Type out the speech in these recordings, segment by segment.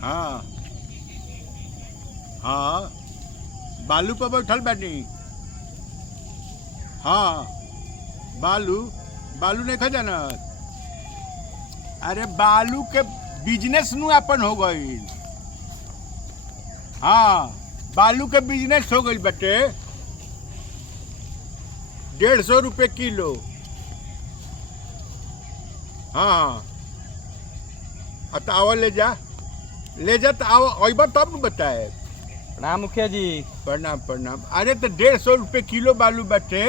हाँ हाँ बालू पर बैठल बानी। हाँ बालू बालू नहीं खा जाना। अरे बालू के बिजनेस नु अपन हो गई। हाँ बालू के बिजनेस हो गई बटे। 150 रुपये किलो। हाँ तो आओ ले जा तो आओ अबा तब न बताए। प्रणाम मुखिया जी। प्रणाम प्रणाम। अरे तो 150 रुपये किलो बालू बटे।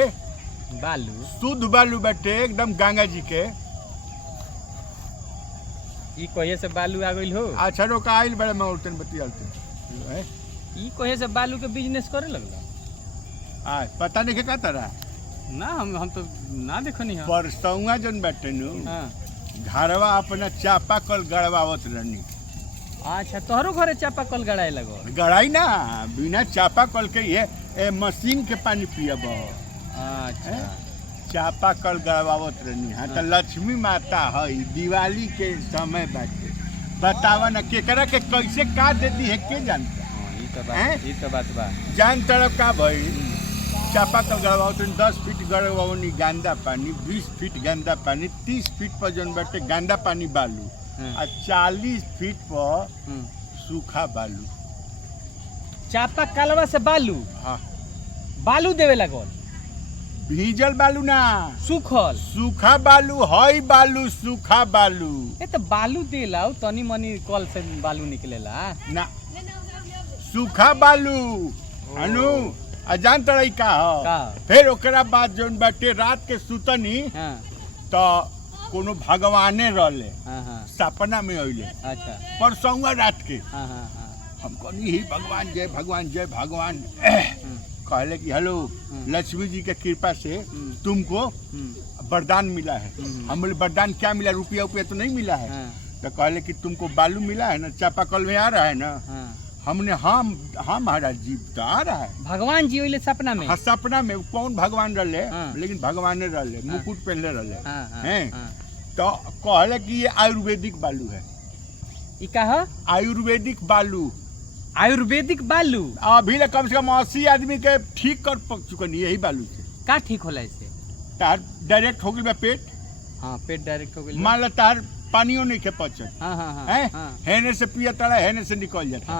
बालू शुद्ध बालू बटे एकदम गंगा जी के। ई कहिए से बालू आ गइल हो। अच्छा रोका आइल बड़े माउंटेन बतियालते ई कहिए से बालू के बिजनेस करे लगला। पता नहीं का तरह ना हम तो ना देखनी है। परसौआ जन बैठे नु हां घरवा अपना चापा कल गड़वावत रहनी। अच्छा तोहरो घरे चापा कल गड़ाए लगो। गड़ाई ना बिना चापा कल के ये मशीन के पानी पियब। अच्छा चापा कल गड़वावत रहनी। हाँ तो लक्ष्मी माता है दिवाली के समय बाटे। बतावा ना केकरा के कैसे का देती है के जानता। ई तो बात बा। जान तरफ का भाई चापा कल गड़वाओ तो 10 फीट गड़वाओनी गंदा पानी, 20 फीट गंदा पानी, 30 फीट पर जन बाटे गंदा पानी बालू और 40 फीट पर सूखा बालू। चापा कलवा से बालू। हाँ बालू देवे लगल। भीजल बालू ना सूखल सूखा बालू हई बालू सूखा बालू। ए तो बालू देला तनी मनी कल से बालू निकलेला ना सूखा बालू अनु अजान तरई का का। फिर ओकरा बाद जोन बाटे रात के सुतनी हां तो कोनो भगवाने रहले। हां सपना में अइले। अच्छा परसौआ रात के हां हम कहनी ही भगवान जय भगवान कहले कि हेलो लक्ष्मी जी के कृपा से तुमको वरदान मिला है। हम बोले वरदान क्या मिला, रुपया तो नहीं मिला है। तो कहले कि तुमको बालू मिला है ना, चापाकल में आ रहा है ना। हमने हाँ महाराज जी तो आ रहा है। भगवान जी ओइले सपना में। हाँ सपना में कौन भगवान रहले लेकिन भगवान रहले मुकुट पहनले रहले हैं। तो कहले कि ये आयुर्वेदिक बालू है। ई का है? आयुर्वेदिक बालू। आयुर्वेदिक बालू अभी ले कम से कम 80 आदमी के ठीक कर चुकनी यही बालू से। का ठीक होला इससे? तार डायरेक्ट हो गई पेट। हाँ पेट डायरेक्ट हो गई। मान लो तार पानियों नहीं के पचत। हाँ हेने से पिया तड़ा हेने से निकल जाता।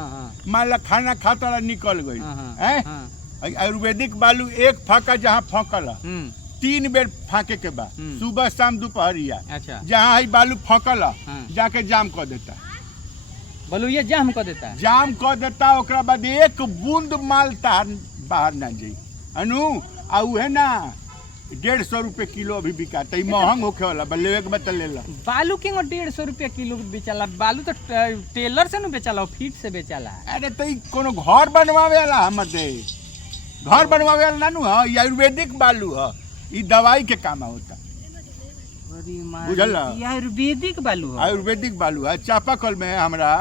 मान लो खाना खा तड़ा निकल गई। आयुर्वेदिक बालू एक फाका जहाँ फंकल 3 बेर फाके के बाद सुबह शाम दोपहरिया। अच्छा जहाँ बालू फंकल जाके जाम कर देता। बलुइया जाम कर देता। जाम कर देता ओकरा बाद एक बूंद माल तार बाहर ना जाई अनु। आ उहे ना 150 रुपये किलो अभी बिकाता। महंग होखे वाला लेवे के बता ले ला। बालू के 150 रुपया किलो बेचाला। बालू तो टेलर से न बेचाला फीट से बेचाला। अरे तो कोनो घर बनवावे वाला हमर दे घर बनवावे वाला नानू है। आयुर्वेदिक बालू है ई दवाई के काम होता। बुझल आयुर्वेदिक बालू है। आयुर्वेदिक बालू है। चापाकल में हमरा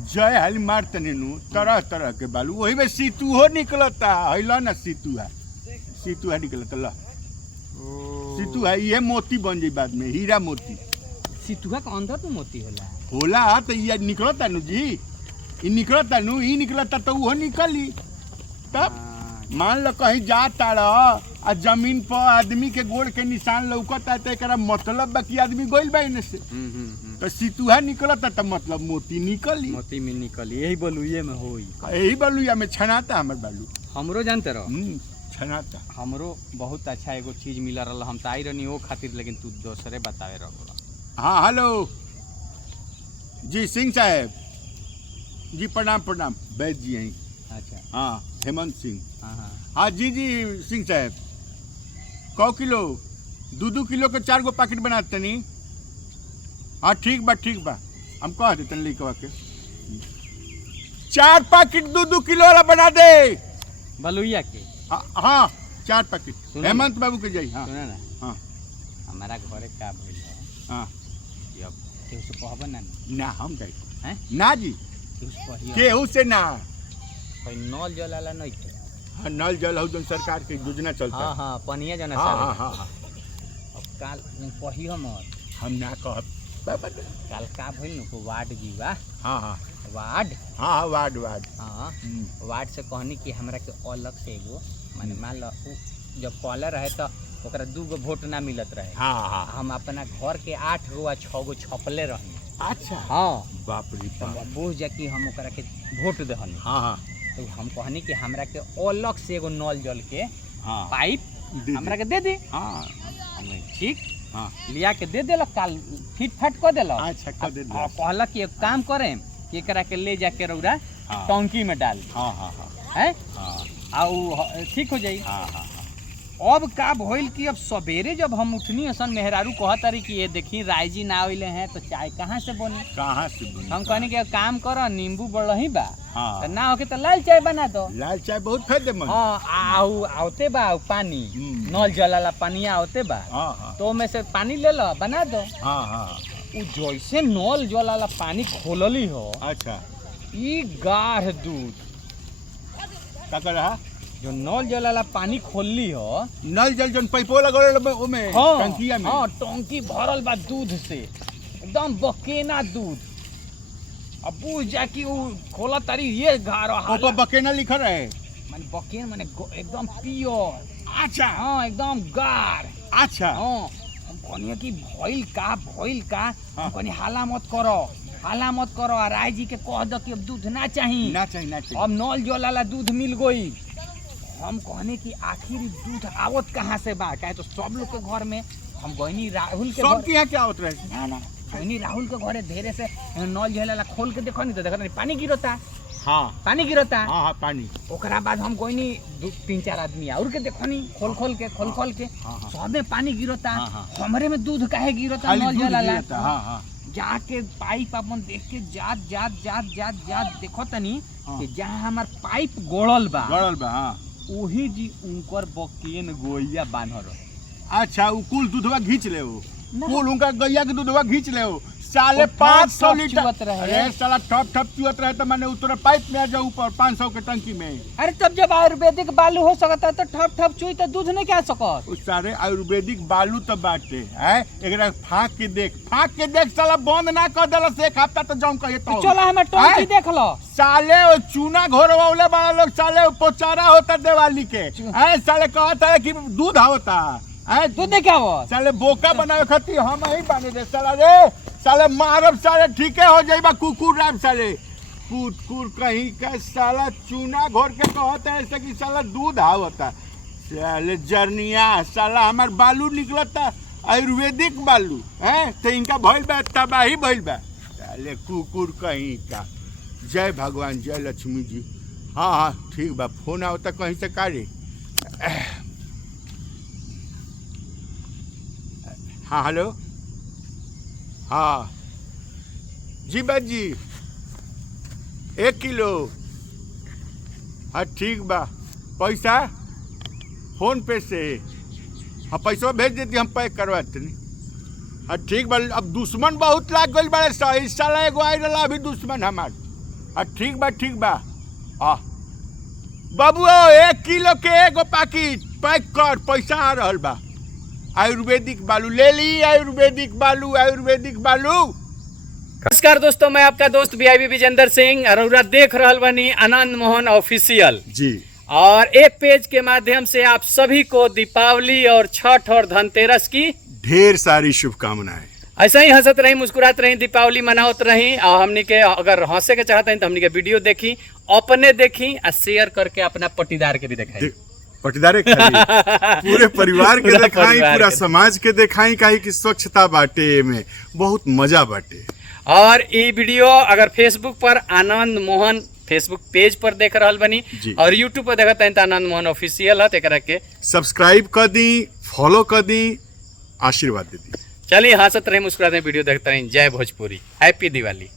जय हल मार तनेनु तरह तरह के बालू वही में सीतुहो निकलता है ना। सीतू है निकलता ला सीतू है। ये मोती बन जाई बाद में हीरा मोती। सीतुआ के अंदर तो मोती होला तो ये निकलता नु जी। ई निकलता नु ई निकलता तो वो निकली। तब मान लो कहीं जाता रह जमीन पर आदमी के गोड़ के निशान लौकता तो एकरा मतलब बा कि आदमी गोइल बा इने से। तो सीतुहा निकलता तो मतलब मोती निकली। मोती में निकली यही बलुइये में होई। यही बलुइया में छनाता हमर बालू। हमरो जानते रहो छनाता। हमरो बहुत अच्छा एगो चीज मिला रहा। हम ताई रहनी वो खातिर लेकिन तू दूसरे बतावे रहो। हाँ हेलो जी सिंह साहब जी प्रणाम प्रणाम वैद्य जी यहीं। अच्छा हाँ हेमंत सिंह। हाँ जी सिंह साहब 100 किलो 2 किलो के 4 गो पैकेट बनाते नहीं। हाँ ठीक बा हम कह देते लिखवा के 4 पैकेट 2 किलो वाला बना दे बलुइया के। हाँ 4 पैकेट हेमंत बाबू के जाई। हाँ सुना ना। हाँ हमारा घरे का भइल है। हाँ केहू से कहबा ना हम गए हैं ना जी केहू से ना। कोई नल जल वाला नहीं थे। हाँ नल जल हो जन सरकार के योजना चलता। हाँ हाँ पनिया जना। हाँ हाँ हाँ अब काल कही हम ना कहब कल का भइल न को वार्ड जी बा। हाँ हाँ वार्ड हाँ वार्ड वार्ड। हाँ वार्ड से कहनी कि हमरा के अलग से एगो माने मान लो जब कॉलर रहे तो ओकरा 2 गो वोट ना मिलत रहे। हाँ हाँ हम अपना घर के 8 गो आ 6 गो छपले रही। अच्छा हाँ बाप रे बाप। बुझ जा कि हम ओकरा के वोट दहनी। हाँ हाँ तो हम कहनी कि हमरा के अलग से एगो नल जल के हाँ पाइप हमरा के दे दे। हाँ ठीक हाँ लिया के दे देलक काल फिट फाट कर देलक। अच्छा कर दे और कहलक कि एक काम करें कि एकरा के ले जाके रौरा हाँ। टंकी में डाल दे। हाँ हाँ हाँ है हाँ आ उ ठीक हो जाई। हाँ हाँ अब का भइल कि अब सवेरे जब हम उठनी असन मेहरारू कहत रही कि ये देखी राय जी ना आइले हैं तो चाय कहाँ से बनी। कहाँ से बनी? हम कहनी कि काम करो नींबू बढ़ही बा हाँ तो ना होके तो लाल चाय बना दो। लाल चाय बहुत फायदेमंद। हाँ आवते बा पानी नल जलाला पानी आवते बा हाँ हाँ तो में से पानी ले लो बना दो। हाँ हाँ उ जैसे नल जलाला पानी खोलली हो अच्छा ई गाढ़ दूध का कर रहा जो नल जलाला पानी खोलली हो नल जल जन पाइपो लगल ओमे हाँ, टंकिया में। हाँ टंकी भरल बा दूध से एकदम बकेना दूध। अब बुझ जा कि उ खोला तारी ये गारो ऊपर बकेना लिखल रहे। माने बकेन माने एकदम प्योर। अच्छा हाँ एकदम गाढ़। अच्छा हाँ हम कहनी कि भइल का हाँ। हम कहनी हाला मत करो आ राय जी के कह दो कि अब दूध ना चाहिए। ना चाहिए ना चाहिए। अब नल जलाला दूध मिल गई। हम कहने कि आखिर ई दूध आवत कहाँ से बा काहे तो सब लोग के घर में हम गईनी राहुल के सब के यहाँ क्या होता रहे? ना ना गईनी राहुल के घरे धेरे से नल जलाला खोल के देखो नहीं तो देखो नहीं पानी गिरता। हाँ पानी गिरता। हाँ हाँ पानी। ओकरा बाद हम गईनी 2-3-4 आदमी और के देखो नहीं खोल के हाँ, हाँ। सब में पानी गिरता। हाँ, हाँ। हमरे में दूध काहे गिरता खाली नल दूध जलाला। गिरता, हाँ हाँ जाके पाइप अपन देख के जात देखो तनी हाँ। कि जहाँ हमार पाइप गोड़ल बा गड़ल बा हाँ। ओही जी उनकर बकेन गोइया बान्हल। अच्छा वो कुल दूधवा घींच ले वो ना। कुल उनका गैया के दूधवा घींच ले वो साले वो 500 ठप लीटर। चुअत रहे। अरे साला ठप चुअत रहे तो मैंने उतरे पाइप में आ जाओ ऊपर 500 के टंकी में। अरे तब जब आयुर्वेदिक बालू हो सकता है तो ठप चुई तो दूध नहीं क्या सकत। उस सारे आयुर्वेदिक बालू तो बाटे है एकरा फाक के देख साला बंद ना कर देला से एक हफ्ता तो जाऊं कहे तो चलो हमें टंकी देख लो। साले वो चूना घोरवाले बड़ा लोग साले पोचारा होता दिवाली के है साले कहता है कि दूध होता है दूध क्या हो साले बोका बनावे खातिर हम ही बने रे साला रे साले मारब साले ठीके हो जाइबा कुकुर राम साले कुकुर कहीं का साला चूना घोर के कहता है ऐसे कि साला दूध होता साले जर्निया साला हमार बालू निकलता आयुर्वेदिक बालू है तो इनका भइल बा तबाही भइल बा साले कुकुर कहीं का। जय भगवान जय लक्ष्मी जी। हाँ हाँ ठीक बा फोन आवता कहीं से का रे। हाँ हेलो हाँ जी बाजी 1 किलो। हाँ ठीक बा पैसा फोन पे से हाँ पैसा भेज देती हम पैक करवा देनी। हाँ ठीक बा अब दुश्मन बहुत लाग गई बड़े सही साला एगो आई रहा अभी दुश्मन हमार। हाँ ठीक बा हाँ बाबू 1 किलो के एगो पैकेट पैक कर पैसा आ रहा बा। आयुर्वेदिक बालू ले ली आयुर्वेदिक बालू। नमस्कार दोस्तों मैं आपका दोस्त वीआईपी विजेंद्र सिंह अरोरा देख रहल बनी आनंद मोहन ऑफिशियल जी। और एक पेज के माध्यम से आप सभी को दीपावली और छठ और धनतेरस की ढेर सारी शुभकामनाएं। ऐसा ही हंसत रही मुस्कुरात रही दीपावली मनावत रही और हमनी के अगर हंसे के चाहते हैं तो हमनी के वीडियो देखी अपने देखी और शेयर करके अपना पटीदार के भी दिखाई पटीदारे पूरे परिवार के दिखाई पूरा समाज के दिखाई काहे कि स्वच्छता बाटे में बहुत मजा बाटे। और ये वीडियो अगर फेसबुक पर आनंद मोहन फेसबुक पेज पर देख रहल बनी और यूट्यूब पर देखते हैं तो आनंद मोहन ऑफिशियल है तेकरा के सब्सक्राइब कर दी फॉलो कर दी आशीर्वाद दे दी। चलिए हंसत रहे मुस्कुराते वीडियो देखते हैं। जय भोजपुरी हैप्पी दिवाली।